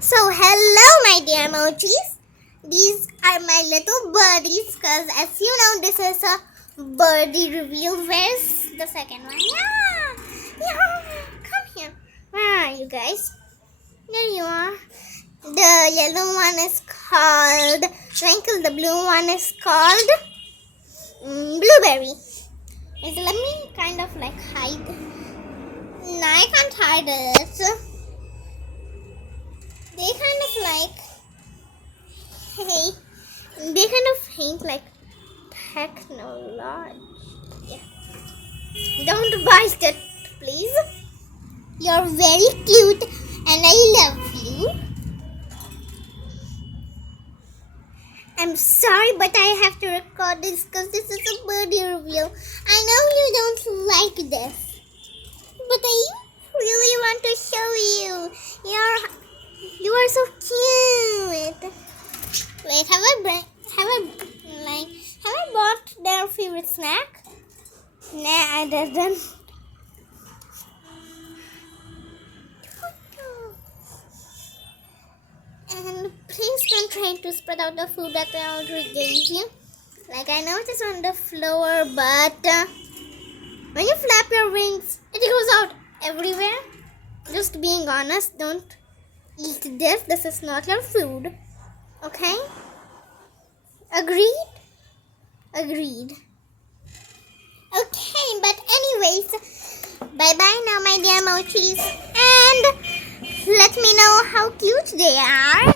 So hello my dear emojis. These are my little birdies because as you know this is a birdie reveal. Where's the second one? Yeah, come here. Where are you guys? There you are. The yellow one is called Twinkle. The blue one is called Blueberry. Let me kind of like hide. No, I can't hide it. They kind of like, hey, they kind of hint like technology. Don't bite it, please. You're very cute and I love you. I'm sorry, but I have to record this because this is a birdie reveal. I know you don't like this, but I really want to show you. You are so cute. Wait, have I bought their favorite snack? Nah, I didn't. And please don't try to spread out the food that I already gave you. Like I know it is on the floor, but when you flap your wings, it goes out everywhere. Just being honest, don't eat this. This is not your food. Okay? Agreed? Agreed. Okay, but anyways, bye-bye now, my dear mochis. And let me know how cute they are.